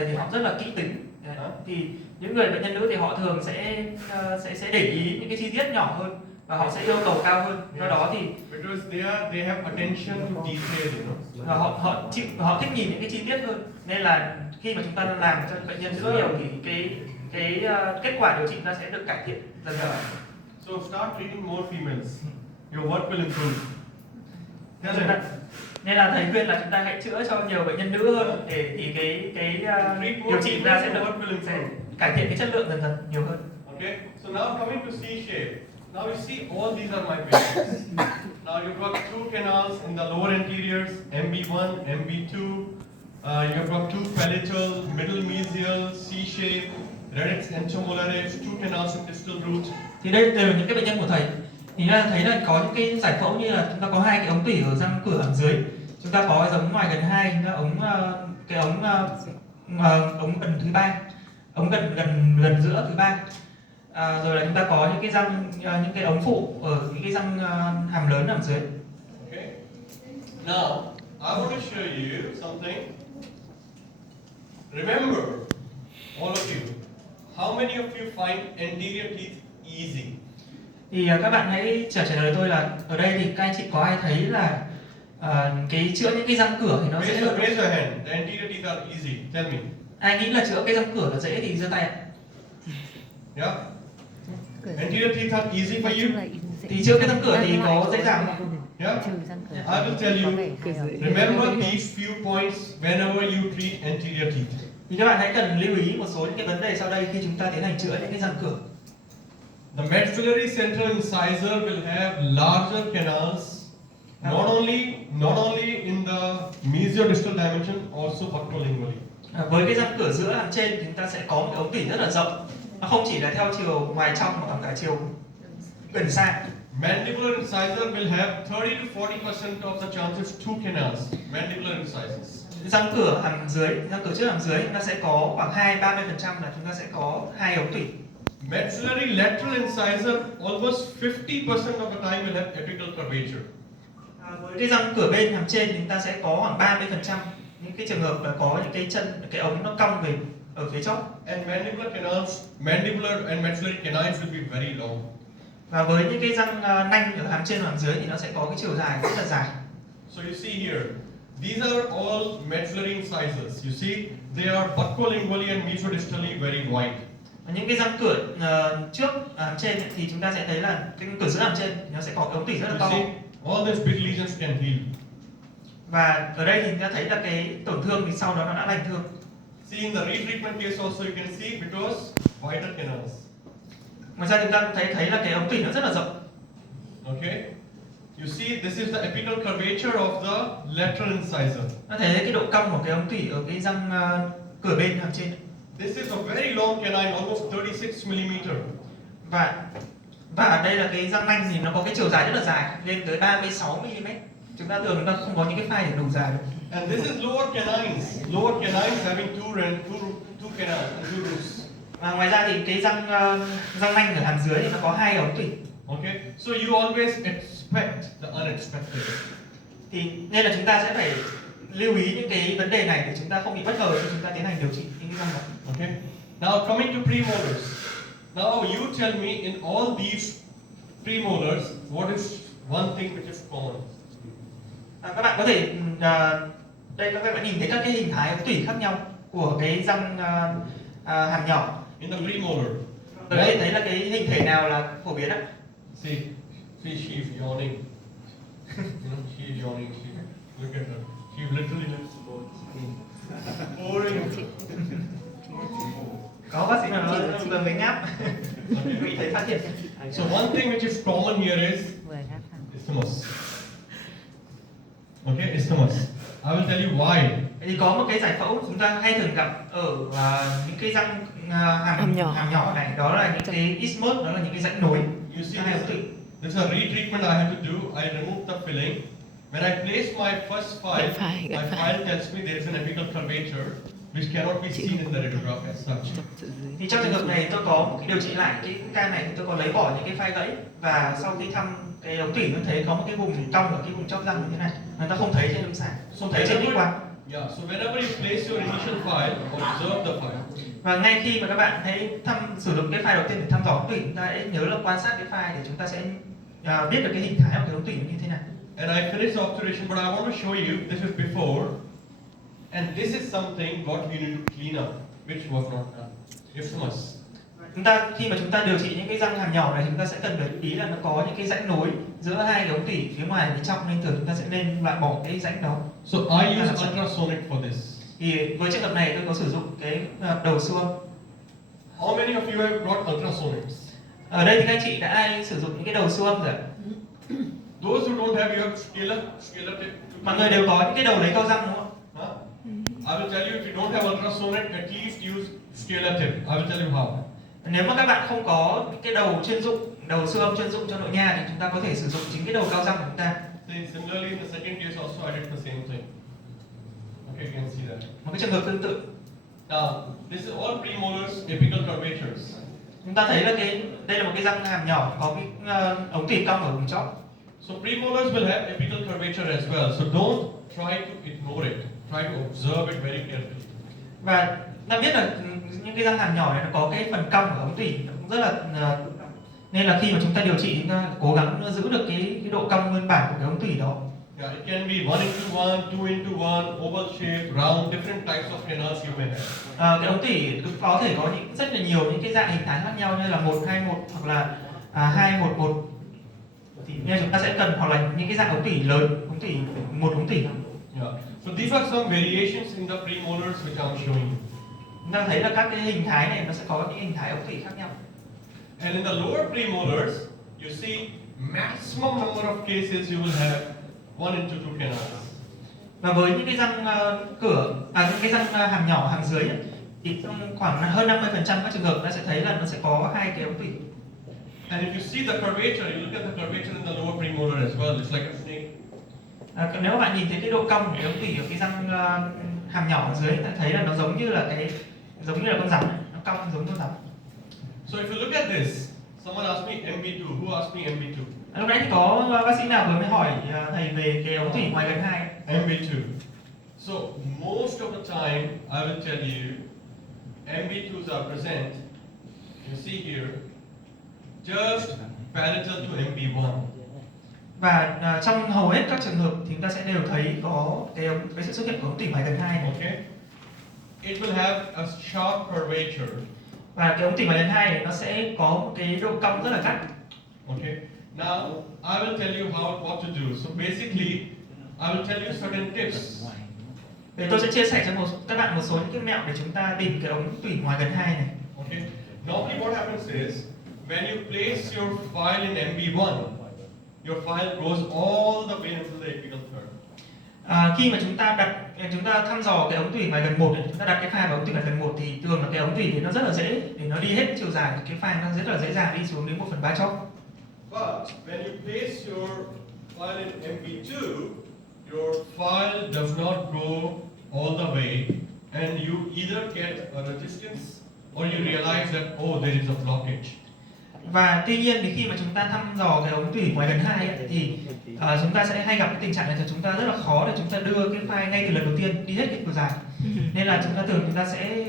này thì họ rất là kỹ tính. Thì những người bệnh nhân nữ thì họ thường sẽ để ý những cái chi tiết nhỏ hơn và họ sẽ yêu cầu cao hơn. Do đó thì because they have attention to detail, you know. họ thích nhìn những cái chi tiết hơn. Nên là khi mà chúng ta làm cho bệnh nhân nữ nhiều thì cái kết quả điều trị nó sẽ được cải thiện dần dần. So start treating more females. Your work will improve. Nên là thầy khuyên là chúng ta hãy chữa cho nhiều bệnh nhân nữ hơn để thì cái điều trị ra sẽ cải thiện cái chất lượng dần dần nhiều hơn. Okay. So now coming to C shape. Now you see all these are my patients. Now you've got two canals in the lower anteriors, MB1, MB2. You've got two palatal, middle mesial, C shape, radix entomolaris, two canals with distal root. Thì đây đều là những cái bệnh nhân của thầy. Thì là thấy là có những cái giải phẫu như là chúng ta có hai cái ống tủy ở răng cửa hàm dưới, chúng ta có giống ngoài gần 2, ống gần thứ 3, ống gần giữa thứ 3. Rồi là chúng ta có những cái răng, những cái ống phụ ở những cái răng hàm lớn nằm dưới. Okay. Now I want to show you something. Remember, all of you, how many of you find anterior teeth easy? Thì các bạn hãy trả lời tôi là ở đây thì các anh chị có ai thấy là cái chữa những cái răng cửa thì nó dễ hơn? Raise your hand. The anterior teeth are easy. Tell me. Ai nghĩ là chữa cái răng cửa là dễ thì giơ tay ạ. Yeah. Anterior teeth are easy for you. Thì chữa cái răng cửa thì có dễ dàng không? Yeah. I will tell you. Remember these few points whenever you treat anterior teeth. Thì các bạn hãy cần lưu ý một số những cái vấn đề sau đây khi chúng ta tiến hành chữa những cái răng cửa. The maxillary central incisor will have larger canals, not only in the mesiodistal dimension, also buccolingually. Với cái răng cửa giữa hàm trên thì chúng ta sẽ có một cái ống tủy rất là rộng. Nó không chỉ là theo chiều ngoài trong mà còn cả chiều gần xa. Mandibular incisor will have 30 to 40% of the chances two canals. Mandibular incisors. Răng cửa hàm dưới, răng cửa trước hàm dưới chúng ta sẽ có khoảng 2-30% là chúng ta sẽ có hai ống tủy. Maxillary lateral incisor, almost 50% of the time will have apical curvature. Với cái răng cửa bên hàm trên chúng ta sẽ có khoảng 30% những cái trường hợp là có những cái chân, cái ống nó cong về ở phía chóp. And mandibular canals, mandibular and maxillary canines will be very long. Và với những cái răng nanh ở hàm trên và hàm dưới thì nó sẽ có cái chiều dài rất là dài. So you see here, these are all maxillary incisors. You see, they are buccolingually and mesodistally very wide. Những cái răng cửa trước hàm trên thì chúng ta sẽ thấy là cái cửa giữa hàm trên nó sẽ có cái ống tủy rất là to. All these big lesions can heal. Và ở đây thì chúng ta thấy là cái tổn thương thì sau đó nó đã lành thương. See in the retreatment case also you can see because wider canals. Ngoài ra chúng ta cũng thấy là cái ống tủy nó rất là rộng. Okay. You see this is the apical curvature of the lateral incisor. Ta thấy cái độ cong của cái ống tủy ở cái răng cửa bên hàm trên. This is a very long canine, almost 36 mm. Và ở đây là cái răng nanh thì nó có cái chiều dài rất là dài, lên tới 36 mm. Chúng ta không có những cái file để đủ dài đâu. And this is lower canines. Lower canines having two canals and two roots. Và ngoài ra thì cái răng nanh ở hàm dưới thì nó có hai ống tủy. Okay, so you always expect the unexpected. Thì nên là chúng ta sẽ phải lưu ý những cái vấn đề này để chúng ta không bị bất ngờ khi chúng ta tiến hành điều trị những cái răng đó. Okay. Now coming to premolars. Now you tell me in all these premolars, what is one thing which is common? Các bạn có thể đây các bạn nhìn thấy các cái hình thái ống tủy khác nhau của cái răng hàm nhỏ. In the premolar. Ở đây thấy là cái hình thể nào là phổ biến ạ? See, she's yawning. You know, she's yawning. Look at her. She literally looks boring. Có bác sĩ nào nói vừa mới ngáp. Bị thấy phát hiện. So one thing which is common here is isthmus. Okay, isthmus. I will tell you why. Thì có một cái giải phẫu chúng ta hay thường gặp ở những cái răng hàm nhỏ này, đó là những cái isthmus, đó là những cái rãnh nối. You see, this is a retreatment I have to do. I remove the filling. When I place my first file, my file tells me there is an apical curvature which cannot be seen in the radiograph as such. Thì trong trường hợp này tôi có một cái điều trị lại cái ca này, thì tôi có lấy bỏ những cái file gãy và sau khi thăm cái ống tủy tôi thấy có một cái vùng cong ở cái vùng chóp răng như thế này, người ta không thấy trên lâm sàng, không thấy trên X quang. Yeah, so whenever you place your initial file, observe the file. Và ngay khi mà các bạn thấy sử dụng cái file đầu tiên để thăm dò ống tủy, chúng ta hãy nhớ là quan sát cái file để chúng ta sẽ biết được cái hình thái của cái ống tủy như thế nào. And I finished the observation, but I want to show you, this is before, and this is something what we need to clean up, which was not done. It's a must. Khi mà chúng ta điều trị những cái răng hàm nhỏ này, chúng ta sẽ cần phải lưu ý là nó có những cái rãnh nối giữa hai cái ống tủy phía ngoài và phía trong, nên thường chúng ta sẽ nên loại bỏ cái rãnh đó. So I use ultrasonic for this. Thì với trường hợp này tôi có sử dụng cái đầu siêu âm. How many of you have brought ultrasonics? Ở đây thì các anh chị đã ai sử dụng những cái đầu siêu âm rồi? Those who don't have, you have scalar tip. Mọi người đều có những cái đầu lấy câu răng đúng không? Huh? I will tell you, if you don't have ultrasonic, at least use scalar tip. I will tell you how. Nếu mà các bạn không có cái đầu chuyên dụng, đầu siêu âm chuyên dụng cho nội nha thì chúng ta có thể sử dụng chính cái đầu cao răng của chúng ta. Similarly, in the second case also I did the same thing. Okay, you can see that. Một cái trường hợp tương tự. Now, this is all premolars apical curvatures. Chúng ta thấy là đây là một cái răng hàm nhỏ có cái ống tủy cong ở vùng chóp. So premolars will have apical curvature as well. So don't try to ignore it. Try to observe it very carefully. Và ta biết là những cái răng hàm nhỏ này nó có cái phần cong ở ống tủy cũng rất là nên là khi mà chúng ta điều trị chúng ta cố gắng giữ được cái độ cong nguyên bản của cái ống tủy đó. Yeah, it can be 1:1, 2:1, oval shape, round, different types of canals you may have. Cái ống tủy có thể có rất là nhiều những cái dạng hình thái khác nhau, như là 121 hoặc là 211. Thì nên chúng ta sẽ cần, hoặc là những cái dạng ống tủy lớn, ống tủy một ống tủy. Yeah. So these are some variations in the premolars which I'm showing you. Chúng ta thấy là các cái hình thái này nó sẽ có những hình thái ống tủy khác nhau. And in the lower premolars, you see maximum number of cases you will have 1 into 2 canals. Và với những cái răng những cái răng hàm nhỏ hàm dưới ấy, thì trong khoảng hơn 50% các trường hợp ta sẽ thấy là nó sẽ có hai cái ống tủy. And if you see the curvature, you look at the curvature in the lower premolar as well. It's like a snake. Nếu các bạn nhìn thấy cái độ cong của cái ống tủy ở cái răng hàm nhỏ ở dưới, ta thấy là nó giống như là con rắn, nó cong giống con rắn. So if you look at this, someone asked me MB2. Who asked me MB2? Lúc nãy thì có bác sĩ nào vừa mới hỏi thầy về cái ống tủy ngoài gần 2. MB2. So most of the time, I will tell you, MB2s are present. You see here, just parallel to MB1. Và trong hầu hết các trường hợp thì chúng ta sẽ đều thấy có cái sự xuất hiện của ống tủy ngoài gần 2 này. Okay. It will have a sharp curvature. Và cái ống tủy ngoài gần 2 này nó sẽ có một cái độ cong rất là gắt. Okay. Now I will tell you what to do. So basically, I will tell you certain tips. Thì tôi sẽ chia sẻ cho các bạn một số những cái mẹo để chúng ta tìm cái ống tủy ngoài gần 2 này. Okay. Normally what happens is, when you place your file in MB1, your file goes all the way into the apical curve. Khi mà chúng ta thăm dò cái ống tủy ngoài gần 1 này, chúng ta đặt cái file vào ống tủy ngoài gần 1 thì thường là cái ống tủy thì nó rất là dễ để nó đi hết chiều dài, cái file nó rất là dễ dàng đi xuống đến 1/3 chóp. But when you place your file in MB2, your file does not go all the way, and you either get a resistance or you realize that there is a blockage. Và tuy nhiên thì khi mà chúng ta thăm dò cái ống tủy ngoài gần 2 ấy, thì chúng ta sẽ hay gặp cái tình trạng này là chúng ta rất là khó để chúng ta đưa cái file ngay từ lần đầu tiên đi hết cái chiều dài. Nên là chúng ta sẽ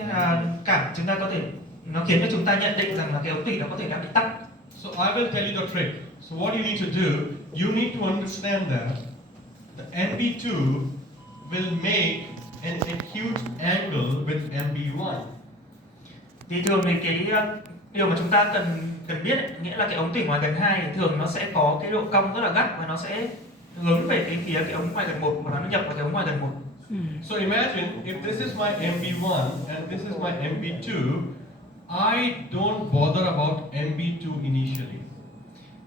chúng ta có thể, nó khiến cho chúng ta nhận định rằng là cái ống tủy đó có thể đã bị tắc. So I will tell you the trick. So what you need to do, you need to understand that the MB2 will make an acute angle with MB1. Thì thường thì cái điều mà chúng ta cần biết ấy, nghĩa là cái ống tủy ngoài gần 2 thì thường nó sẽ có cái độ cong rất là gắt và nó sẽ hướng về cái phía cái ống ngoài gần 1 và nó nhập vào cái ống ngoài gần 1. So imagine if this is my MB1 and this is my MB2, I don't bother about MB2 initially.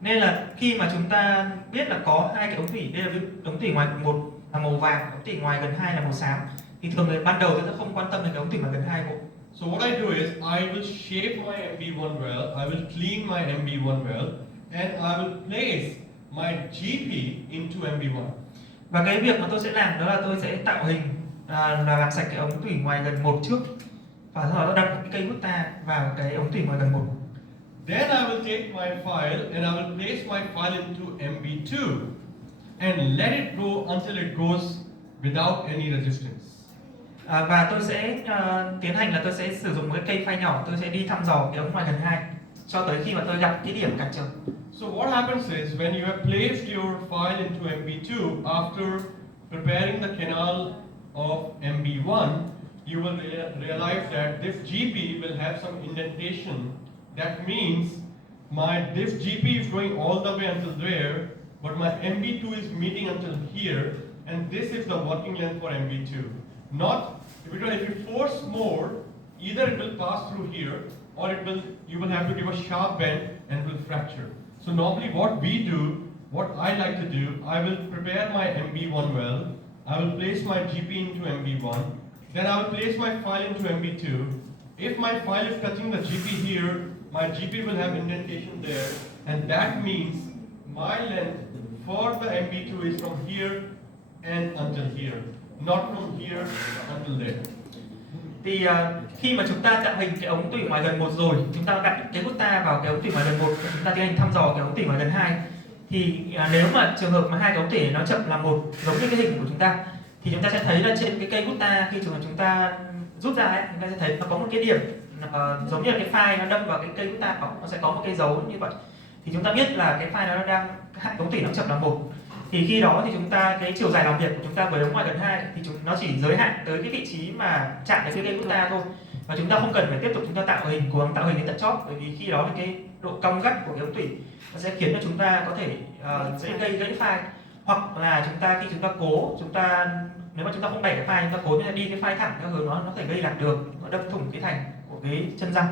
Nên là khi mà chúng ta biết là có hai cái ống tủy, đây là ống tủy ngoài gần 1 là màu vàng, ống tủy ngoài gần 2 là màu xám, thì thường là ban đầu chúng ta không quan tâm đến cái ống tủy ngoài gần 2 bộ. So what I do is I will shape my MB1 well, I will clean my MB1 well, and I will place my GP into MB1. Và cái việc mà tôi sẽ làm đó là tôi sẽ tạo hình là làm sạch cái ống tủy ngoài gần 1 trước, và sau đó tôi đặt cái cây bút ta vào cái ống tủy ngoài gần 1. Then I will take my file and I will place my file into MB2 and let it go until it goes without any resistance. Và tôi sẽ tiến hành là tôi sẽ sử dụng một cái cây phay nhỏ, tôi sẽ đi thăm dò cái ống ngoài gần 2 cho tới khi mà tôi gặp cái điểm cản trở. So what happens is when you have placed your file into MB2 after preparing the canal of MB1, you will realize that this GP will have some indentation. That means this GP is going all the way until there, but my MB2 is meeting until here, and this is the working length for MB2. Not because if you force more, either it will pass through here, or you will have to give a sharp bend and it will fracture. So normally what we do, what I like to do, I will prepare my MB1 well, I will place my GP into MB1, then I will place my file into MB2. If my file is touching the GP here, my GP will have indentation there, and that means my length for the MB2 is from here and until here, not from here until there. Thì khi mà chúng ta tạo hình cái ống tủy ngoài gần 1 rồi, chúng ta đặt cái bút ta vào cái ống tủy ngoài gần 1 và chúng ta tiến hành thăm dò cái ống tủy ngoài gần 2. Thì nếu mà trường hợp mà hai cái ống tủy nó chậm là 1, giống như cái hình của chúng ta, thì chúng ta sẽ thấy là trên cái cây bút ta khi chúng ta rút ra ấy, chúng ta sẽ thấy nó có một cái điểm giống như là cái file nó đâm vào cái cây bút ta, nó sẽ có một cái dấu như vậy. Thì chúng ta biết là cái file nó đang ống tủy nó chậm là 1. Thì khi đó thì chúng ta cái chiều dài làm việc của chúng ta với ống ngoài gần 2 thì nó chỉ giới hạn tới cái vị trí mà chạm đến cái cây bút ta thôi, và chúng ta không cần phải tiếp tục chúng ta tạo hình, cố gắng tạo hình đến tận chóp, bởi vì khi đó thì cái độ cong gắt của cái ống tủy nó sẽ khiến cho chúng ta có thể dễ gây gãy file, hoặc là khi chúng ta cố, nếu mà chúng ta không đẩy cái file, chúng ta cố chúng ta đi cái file thẳng theo hướng nó có thể gây lạc đường, nó đâm thủng cái thành của cái chân răng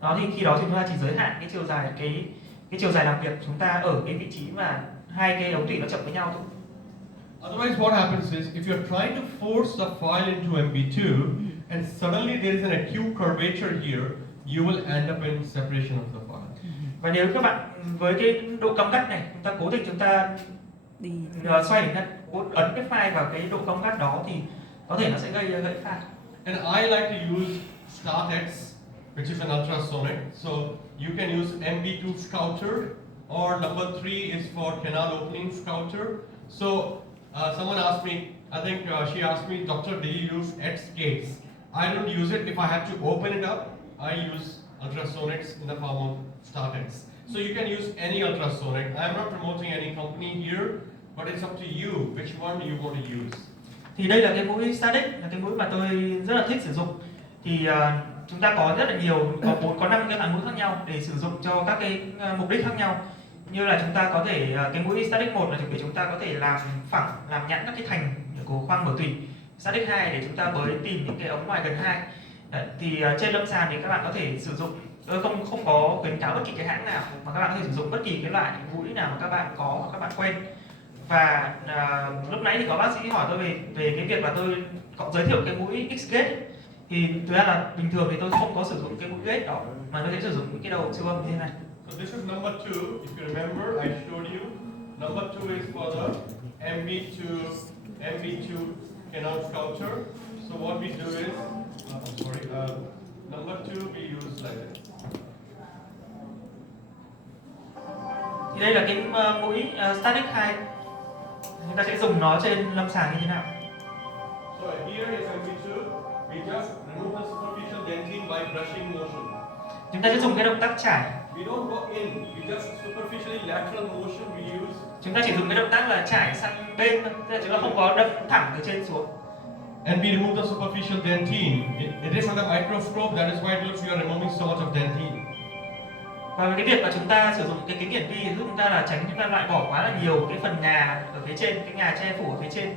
đó. Thì khi đó thì chúng ta chỉ giới hạn cái chiều dài làm việc của chúng ta ở cái vị trí mà hai cái ống tủy nó chậm với nhau thôi. Otherwise, what happens is if you're trying to force the file into MB2 and suddenly there is an acute curvature here, you will end up in separation of the file. Và nếu các bạn với cái độ cong gắt này, chúng ta cố tình chúng ta xoay ấn cái file vào cái độ cong gắt đó thì có thể nó sẽ gây gãy file. And I like to use StartX, which is an ultrasonic. So you can use MB2 Scouter, or number 3 is for canal opening Scouter. So someone asked me, I think she asked me, Doctor, do you use X gates? I don't use it. If I have to open it up, I use ultrasonics in the form of StartX. So you can use any ultrasonic. I'm not promoting any company here, but it's up to you which one you want to use. Thì đây là cái mũi StartX, là cái mũi mà tôi rất là thích sử dụng. Thì chúng ta có rất là nhiều, có 5 cái loại mũi khác nhau để sử dụng cho các cái mục đích khác nhau. Như là chúng ta có thể, cái mũi StartX 1 là để chúng ta có thể làm phẳng, làm nhẵn các cái thành của khoang mở tủy. StartX 2 để chúng ta bới tìm những cái ống ngoài gần 2. Đấy, thì trên lâm sàng thì các bạn có thể sử dụng, không có khuyến cáo bất kỳ cái hãng nào, mà các bạn có thể sử dụng bất kỳ cái loại mũi nào mà các bạn có hoặc các bạn quen. Và lúc nãy thì có bác sĩ hỏi tôi về cái việc mà tôi có giới thiệu cái mũi X-Gate, thì thực ra là bình thường thì tôi không có sử dụng cái mũi gate đó, mà tôi sẽ sử dụng cái đầu siêu âm như thế này. So this is number 2. If you remember, I showed you. Number 2 is for the MB2 canal Scouter. So what we do is, number 2 we use like this. Thì đây là cái mũi StartX 2. Chúng ta sẽ dùng nó trên lâm sàng như thế nào? So here is MB2. We just remove the superficial dentine by brushing motion. Chúng ta sẽ dùng cái động tác trải. We don't go in. We just superficially lateral motion we use. Chúng ta chỉ dùng cái động tác là trải sang bên thôi, tức là chúng ta không có đâm thẳng từ trên xuống. And we remove the superficial dentine. It is on the microscope. That is why it looks we are removing so much of dentine. Và cái việc mà chúng ta sử dụng cái kính hiển vi giúp chúng ta là tránh chúng ta loại bỏ quá là nhiều cái phần ngà ở phía trên, cái ngà che phủ ở phía trên.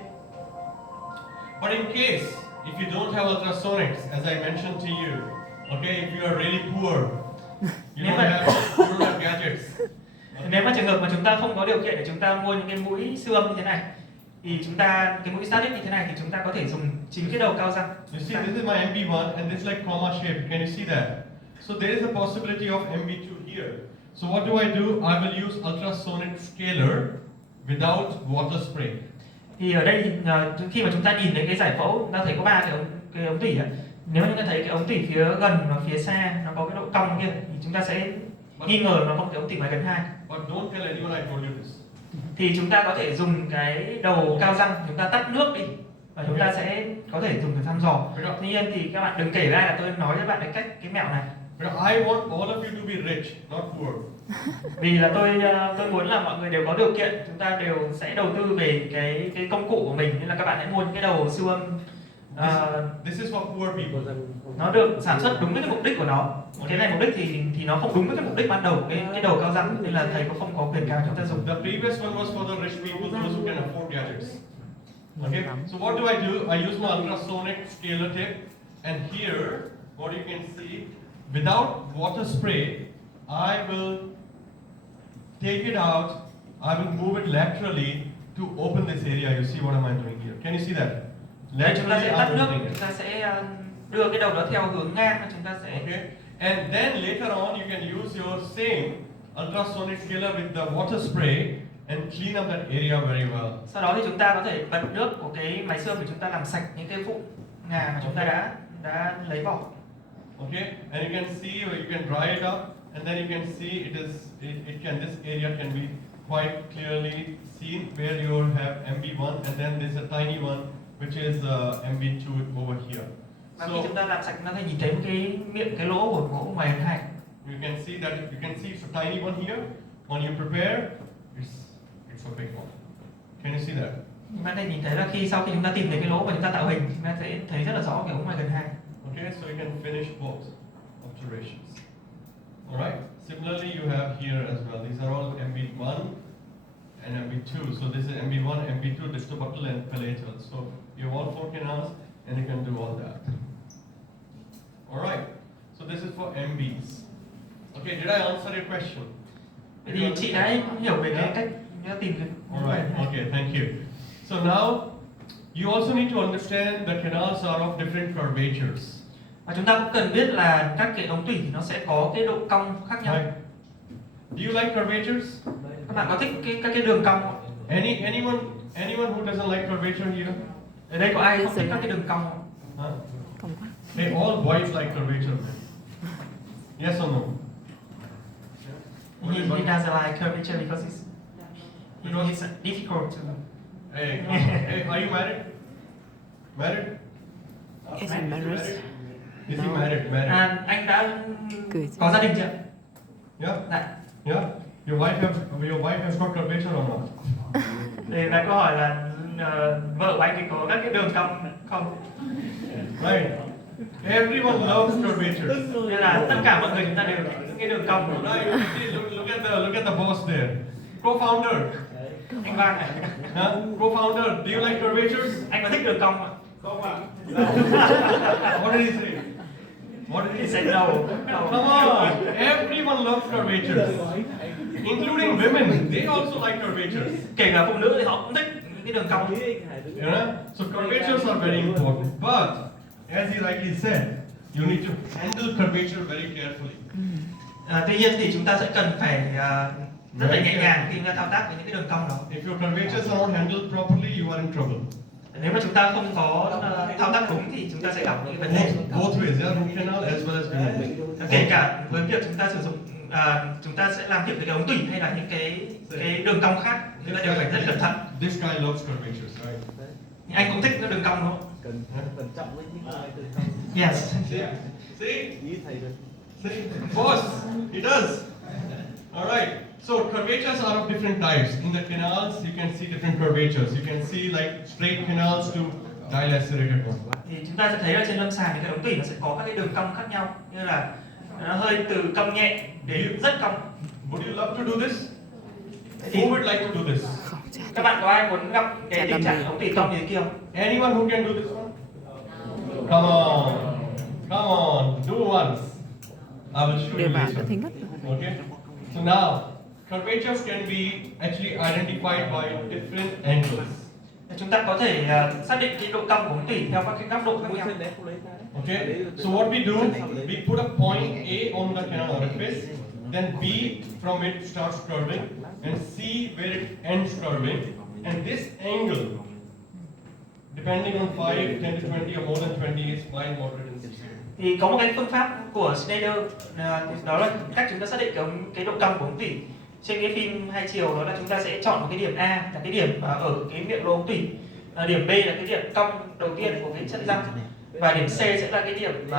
But in case if you don't have ultrasonics, as I mentioned to you, okay, if you are really poor, you don't have gadgets. Nếu mà trường hợp mà chúng ta không có điều kiện để chúng ta mua những cái mũi siêu âm như thế này, thì cái mũi StartX như thế này thì chúng ta có thể dùng chính cái đầu cao răng. You see, this is my MB1 and this is like comma shape. Can you see that? So there is a possibility of MB2 here. So what do? I will use ultrasonic scaler without water spray. Thì ở đây thì khi mà chúng ta nhìn thấy cái giải phẫu, chúng ta thấy có 3 cái ống tủy. Nếu mà chúng ta thấy cái ống tủy phía gần và phía xa nó có cái độ cong kia, thì chúng ta sẽ nghi ngờ nó có một cái ống tủy ngoài gần 2. But don't tell anyone I told you this. Thì chúng ta có thể dùng cái đầu cao răng, chúng ta tắt nước đi và chúng ta sẽ có thể dùng để thăm dò. Tuy nhiên thì các bạn đừng kể với ai là tôi nói cho bạn cái mẹo này. But I want all of you to be rich, not poor. Vì là tôi muốn là mọi người đều có điều kiện, chúng ta đều sẽ đầu tư về cái công cụ của mình, nên là các bạn hãy mua những cái đầu siêu âm This is for poor people. nó được sản xuất đúng với cái mục đích của nó. Cái này mục đích thì nó không đúng với cái mục đích ban đầu cái đầu cao răng, nên là thầy cũng không có khuyến cáo chúng ta dùng. The previous one was for the rich people, those who can afford gadgets. Okay, so what do? I use my ultrasonic scalar tape, and here, what you can see, without water spray, I will take it out, I will move it laterally to open this area. You see what am I doing here? Can you see that? Đấy, chúng ta sẽ tắt nước, opening it. chúng ta sẽ đưa cái đầu đó theo hướng ngang và chúng ta sẽ Okay, and then later on you can use your same ultrasonic scalar with the water spray and clean up that area very well. sau đó thì chúng ta có thể bật nước của cái máy xương để chúng ta làm sạch những cái vụn ngà mà chúng ta đã lấy bỏ. Okay, and you can see, or you can dry it up, and then you can see this area can be quite clearly seen where you have MB1, and then there's a tiny one which is MB2 over here. Và khi So chúng ta làm sạch, chúng ta có thể nhìn thấy một cái miệng, cái lỗ của mẫu ngoài hành. you can see it's a tiny one here. When you prepare, it's a big one. Can you see that? Chúng ta có thể nhìn thấy là sau khi chúng ta tìm thấy cái lỗ và chúng ta tạo hình, chúng ta sẽ thấy rất là rõ cái ống ngoài gần hang. Okay, so you can finish both obturations. All right. Similarly, you have here as well. These are all MB1 and MB2. So this is MB1, MB2, distal and palatal. So you have all 4 canals, and you can do all that. All right. So this is for MBs. Okay. Did I answer your question? Vậy thì chị đã hiểu về cái cách chúng ta tìm cái All right. Okay. Thank you. So now you also need to understand the canals are of different curvatures. Và chúng ta cũng cần biết là các cái ống tủy thì nó sẽ có cái độ cong khác nhau. Right. Do you like curvatures? Các bạn có thích các cái đường cong không? Anyone who doesn't like curvature here? Ở đây có ai không thích các cái đường cong không? Huh? Hey, all boys like curvature, man. Yes or no? He doesn't like curvature because it's difficult to. Hey, are you married? Married? Is he married? Is he married? Married? Anh đã Cười. có gia đình chưa? Yeah. Dạ. Yeah. Your wife has got curvature or not? Thì là câu hỏi là vợ của anh thì có các cái đường cong không? Right. Everyone loves curvatures. Nên là tất cả mọi người chúng ta đều thích những cái đường cong. Right. You see, look at the boss there. Co-founder. Anh Văn này, Co-founder. Do you like curvatures? anh có thích đường cong không? What did he say? What did He he say? said no. Come on, everyone loves curvatures, including women. They also like curvatures. Kể cả phụ nữ thì họ cũng thích những cái đường cong. You know? So curvatures are very important. But as he rightly said, you need to handle curvature very carefully. Tuy nhiên thì chúng ta sẽ cần phải rất là nhẹ nhàng khi chúng ta thao tác với những cái đường cong đó. If your curvatures are not handled properly, you are in trouble. Nếu mà chúng ta không có thao tác đúng thì chúng ta sẽ gặp những vấn đề. Both ways, yeah, root canal as well as vein. Kể cả với việc chúng ta sử dụng chúng ta sẽ làm việc với cái ống tủy hay là những cái đường cong khác, chúng ta đều phải rất cẩn thận. This guy loves curvatures, right? Anh cũng thích cái đường cong đúng không? Cẩn trọng với những cái từ không. Yes. See? Ý thầy rồi. See? Boss, he does. Alright. So curvatures are of different types. In the canals, you can see different curvatures. You can see like straight canals to dilacerated ones. Thì chúng ta sẽ thấy là trên lâm sàng thì cái ống tủy nó sẽ có các cái đường cong khác nhau, như là nó hơi từ cong nhẹ đến rất cong. Would you love to do this? Thì Who would like to do this? các bạn có ai muốn gặp cái tình trạng ống tủy cong như thế kia không? Anyone who can do this one? Come on. Come on. Do once. I will show Đều you bảo this đã thấy one. ngất rồi. Okay. So now, curvatures can be actually identified by different angles. Chúng ta có thể xác định cái độ cong của ống tủy theo các cái góc độ khác Không nhau. lấy đấy, không lấy ra đấy. Okay. So what we do, we put a point A on the canal orifice, then B from it starts curving, and C where it ends curving, and this angle, depending on 5, 10 to 20 or more than 20, is mild, moderate, and severe. Thì có một cái phương pháp của Schneider, đó là cách chúng ta xác định cái độ cong của ống tủy. Trên cái phim hai chiều đó là chúng ta sẽ chọn một cái điểm A là cái điểm ở cái miệng lỗ ống tủy, Điểm B là cái điểm cong đầu tiên của cái chân răng, và điểm C sẽ là cái điểm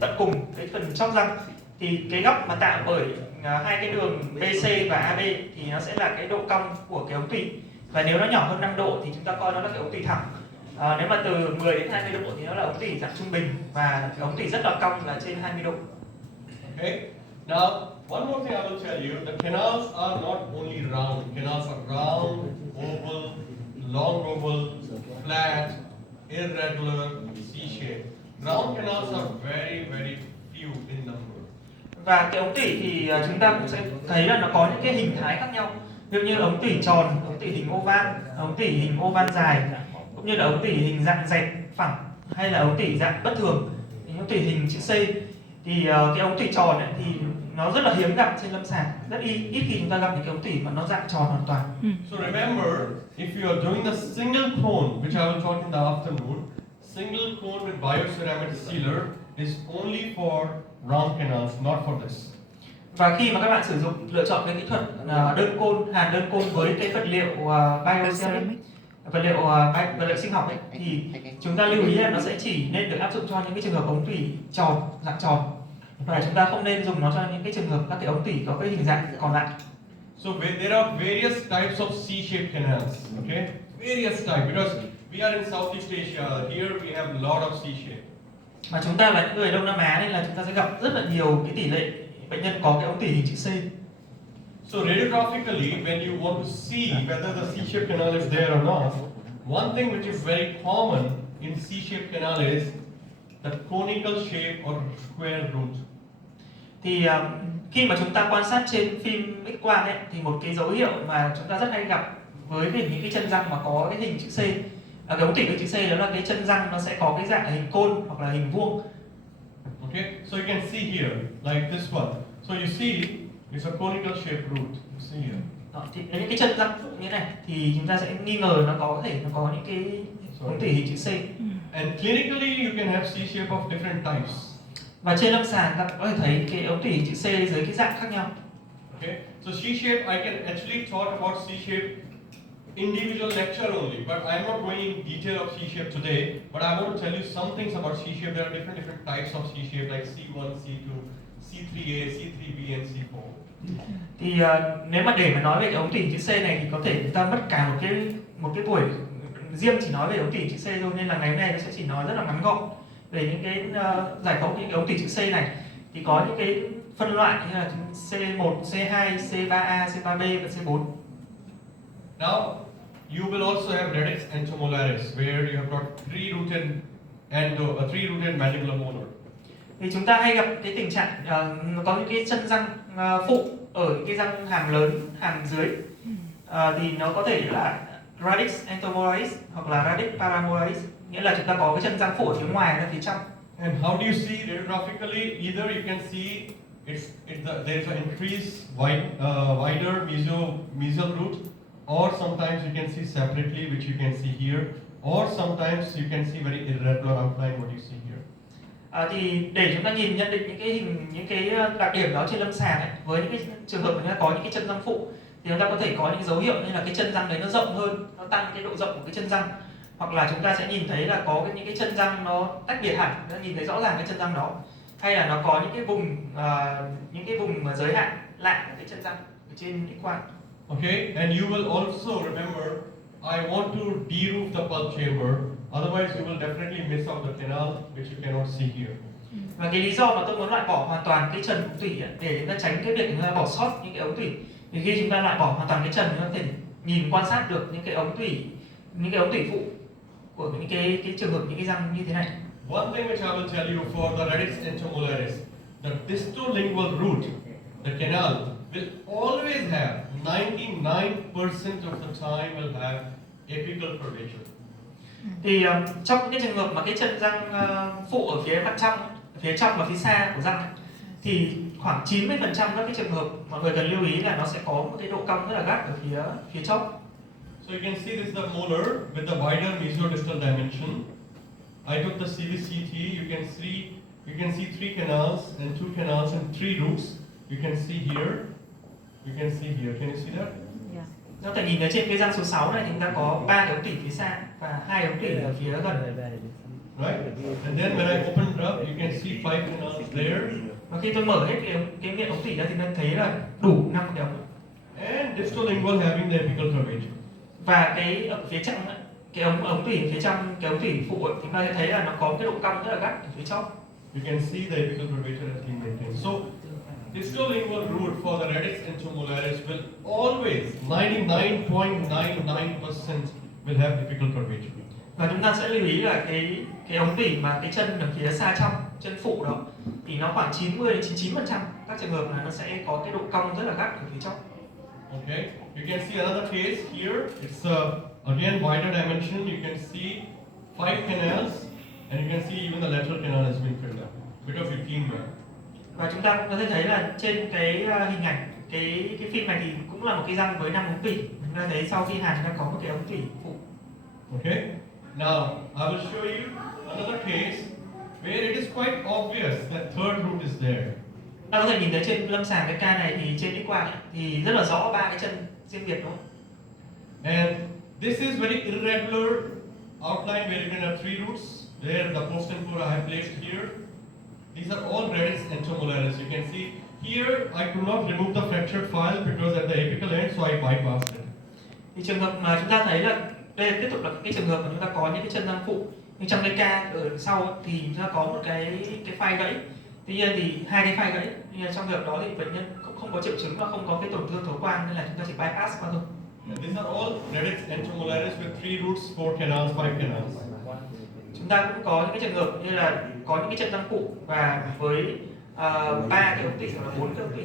tận cùng cái phần chóp răng. Thì cái góc mà tạo bởi hai cái đường BC và AB thì nó sẽ là cái độ cong của cái ống tủy, và nếu nó nhỏ hơn 5 độ thì chúng ta coi nó là cái ống tủy thẳng. Nếu mà từ 10 đến 20 độ thì nó là ống tủy dạng trung bình, và cái ống tủy rất là cong là trên 20 độ. Okay. Now, one more thing I will tell you: the canals are not only round. Canals are round, oval, long oval, flat, irregular, C-shape. Round canals are very, very few in number. Và cái ống tủy thì chúng ta cũng sẽ thấy là nó có những cái hình thái khác nhau, ví dụ như ống tủy tròn, ống tủy hình oval, ống tủy hình oval dài, cũng như là ống tủy hình dạng dẹt phẳng, hay là ống tủy dạng bất thường, ống tủy hình chữ C. Thì cái ống tủy tròn ấy, thì nó rất là hiếm gặp trên lâm sàng, rất ít khi chúng ta gặp những cái ống tủy mà nó dạng tròn hoàn toàn. So remember, if you are doing the single cone, which I will talk in the afternoon, single cone with bioceramic sealer is only for round canals, not for this. Và khi mà các bạn sử dụng lựa chọn cái kỹ thuật đơn côn, hàn đơn côn với cái vật liệu bioceramic, vật liệu sinh học ấy, thì chúng ta lưu ý là nó sẽ chỉ nên được áp dụng cho những cái trường hợp ống tủy tròn, dạng tròn, và chúng ta không nên dùng nó cho những cái trường hợp các cái ống tủy có cái hình dạng còn lại. So there are various types of C-shaped canals, okay? Various types, because we are in Southeast Asia. Here we have a lot of C-shape. Mà chúng ta là những người Đông Nam Á nên là chúng ta sẽ gặp rất là nhiều cái tỷ lệ bệnh nhân có cái ống tủy hình chữ C. So radiographically, when you want to see whether the C-shaped canal is there or not, one thing which is very common in C-shaped canal is the conical shape or square root. Thì khi mà chúng ta quan sát trên phim X-quang ấy, thì một cái dấu hiệu mà chúng ta rất hay gặp với những cái chân răng mà có cái hình chữ C, cái ống tủy hình chữ C, đó là cái chân răng nó sẽ có cái dạng hình côn hoặc là hình vuông. Okay, so you can see here, like this one. So you see, it's a conical shape root. You see here. Đó, thì những cái chân răng phụ như này thì chúng ta sẽ nghi ngờ nó có thể nó có những cái ống tủy hình chữ C. And clinically, you can have C-shape of different types. Và trên lâm sàng ta có thể thấy cái ống tủy hình chữ C dưới cái dạng khác nhau. Okay, so C-shape, I can actually talk about C-shape individual lecture only, but I'm not going in detail of C-shape today. But I want to tell you some things about C-shape. There are different types of C-shape, like C1, C2, C3A, C3B, and C4. Thì nếu mà để mà nói về cái ống tủy hình chữ C này thì có thể chúng ta mất cả một cái buổi riêng chỉ nói về ống tủy hình chữ C thôi, nên là ngày hôm nay nó sẽ chỉ nói rất là ngắn gọn về những cái giải phẫu những cái ống tủy chữ C này. Thì có những cái phân loại như là C1, C2, C3A, C3B và C4. Now, you will also have radix entomolaris, where you have got three-rooted mandibular molar. Thì chúng ta hay gặp cái tình trạng có những cái chân răng phụ ở những cái răng hàm lớn, hàm dưới, thì nó có thể là radix entomolaris hoặc là radix paramolaris, nghĩa là chúng ta có cái chân răng phụ ở phía ngoài ra phía trong. And how do you see radiographically? Either you can see there's an increased wider mesial root, or sometimes you can see separately, which you can see here, or sometimes you can see very irregular outline, what you see here. Thì để chúng ta nhận định những cái đặc điểm đó trên lâm sàng ấy, với những cái trường hợp mà chúng ta có những cái chân răng phụ thì chúng ta có thể có những dấu hiệu như là cái chân răng đấy nó rộng hơn, nó tăng cái độ rộng của cái chân răng, hoặc là chúng ta sẽ nhìn thấy là có những cái chân răng nó tách biệt hẳn, chúng ta nhìn thấy rõ ràng cái chân răng đó, hay là nó có những cái vùng mà giới hạn lại của cái chân răng ở trên X-quang. Okay, and you will also remember, I want to de-roof the pulp chamber, otherwise you will definitely miss out the canal, which you cannot see here. Và cái lý do mà tôi muốn loại bỏ hoàn toàn cái trần ống tủy để chúng ta tránh cái việc chúng ta bỏ sót những cái ống tủy, thì khi chúng ta loại bỏ hoàn toàn cái trần, chúng ta có thể nhìn quan sát được những cái ống tủy phụ của những cái trường hợp những cái răng như thế này. One thing which I will tell you for the radix entomolaris, the distolingual root, the canal, will always have 99% of the time will have apical curvature. Thì trong những cái trường hợp mà cái chân răng phụ ở phía mặt trong, phía trong và phía xa của răng, thì khoảng 90% các cái trường hợp mọi người cần lưu ý là nó sẽ có một cái độ cong rất là gắt ở phía chóp. So you can see this is the molar with the wider mesiodistal dimension. I took the CVCT. You can see three canals and two canals and three roots. You can see here. You can see here. Can you see that? Yeah. Chúng ta nhìn thấy trên cái răng số 6 này thì chúng ta có 3 cái ống tủy phía xa và 2 ống tủy ở phía gần. right? And then when I open it up, you can see 5 canals there. Và khi tôi mở hết cái miệng ống tủy ra thì nó thấy là đủ 5 cái ống. And distal lingual having the apical curvature. Và cái ở phía trong ấy, cái ống tủy phía trong cái ống tủy phụ ấy, thì chúng ta sẽ thấy là nó có cái độ cong rất là gắt ở phía trong. You can see the apical curvature has been maintained. So, distal lingual root for the radix intermolaris will always, 99.99% will have apical curvature. Và chúng ta sẽ lưu ý là cái ống tủy mà cái chân ở phía xa trong, chân phụ đó, thì nó khoảng 90 đến 99% các trường hợp là nó sẽ có cái độ cong rất là gắt ở phía trong. Okay, you can see another case here. It's again wider dimension. You can see 5 canals, and you can see even the lateral canal has been filled up. Bit of leukemia. Và chúng ta cũng có thể thấy là trên cái hình ảnh cái phim này thì cũng là một cái răng với 5 ống tủy. Chúng ta thấy sau khi hàn nó có một cái ống tủy phụ. Okay, now I will show you another case where it is quite obvious that third root is there. Ta có thể nhìn thấy trên lâm sàng cái ca này thì trên X-quang thì rất là rõ 3 cái chân riêng biệt, đúng không? And this is very irregular outline where you can have 3 roots. There the post-tempora I have placed here. These are all radix intermolaris. You can see here I could not remove the fractured file because at the apical end, so I bypassed it. Thì trường hợp mà chúng ta thấy là đây tiếp tục là cái trường hợp mà chúng ta có những cái chân răng phụ, nhưng trong cái ca ở sau thì chúng ta có một cái phai gãy. Tuy nhiên thì 2 cái phai gãy, nhưng trong trường hợp đó thì bệnh nhân cũng không có triệu chứng và không có cái tổn thương thấu quang nên là chúng ta chỉ bypass qua thôi. And these are all radix intermolaris with 3 roots, 4 canals, 5 canals. Chúng ta cũng có những cái trường hợp như là có những cái chân răng phụ và với 3 cái ống tủy hoặc là 4 cái ống tủy.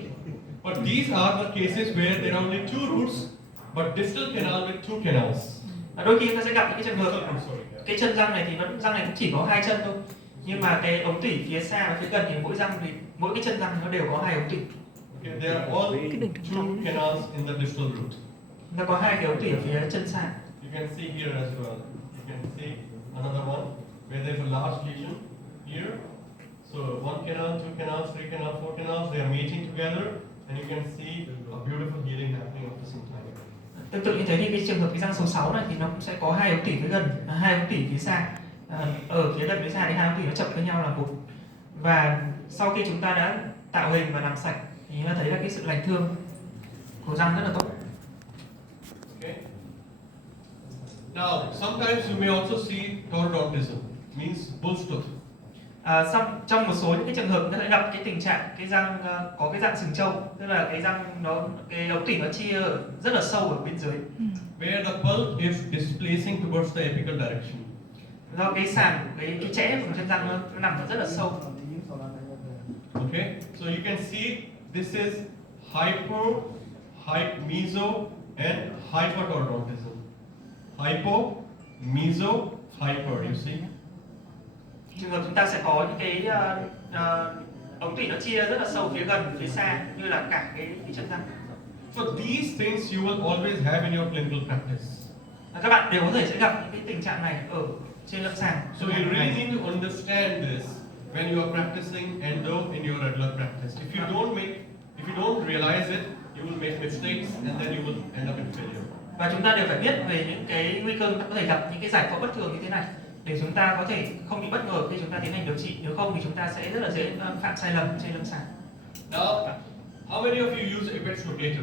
But these are the cases where there are only 2 roots, but distal canal with 2 canals. Đôi khi chúng ta sẽ gặp những cái trường hợp I'm sorry. cái chân răng này thì răng này cũng chỉ có 2 chân thôi, nhưng mà cái ống tủy phía xa và phía gần thì mỗi răng thì mỗi cái chân răng nó đều có 2 ống tủy. Okay, there are all 2 canals in the distal root. Nó có 2 cái ống tủy ở phía chân xa. You can see here as well. You can see another one where there's a large lesion here. So 1 canal, 2 canals, 3 canals, 4 canals, they are meeting together, and you can see a beautiful healing happening at the same time. Tương tự như thế thì cái trường hợp cái răng số 6 này thì nó cũng sẽ có 2 ống tủy phía gần, 2 ống tủy phía xa. Ở phía gần phía xa thì 2 ống tủy nó chập với nhau là một. Và sau khi chúng ta đã tạo hình và làm sạch thì chúng ta thấy là cái sự lành thương của răng rất là tốt. Okay. Now, sometimes you may also see tordontism, means bull's tooth. Trong một số những cái trường hợp chúng ta sẽ gặp cái tình trạng cái răng có cái dạng sừng trâu, tức là cái răng cái ống tủy nó chia rất là sâu ở bên dưới. Where the pulp is displacing towards the apical direction. Do cái sàn cái chẽ của chân răng nó nằm ở rất là sâu. Okay, so you can see this is meso, and hypertordontism. Hypo, meso, hyper, you see? Trường hợp chúng ta sẽ có những cái ống tủy nó chia rất là sâu phía gần, phía xa như là cả cái chân răng. So these things you will always have in your clinical practice. Các bạn đều có thể sẽ gặp những cái tình trạng này ở trên lâm sàng. So you really need to understand this when you are practicing endo in your regular practice. If you don't realize it, you will make mistakes and then you will end up in failure. Và chúng ta đều phải biết về những cái nguy cơ chúng ta có thể gặp những cái giải phẫu bất thường như thế này để chúng ta có thể không bị bất ngờ khi chúng ta tiến hành điều trị, nếu không thì chúng ta sẽ rất là dễ phạm sai lầm trên lâm sàng. Now, how many of you use apex rotator?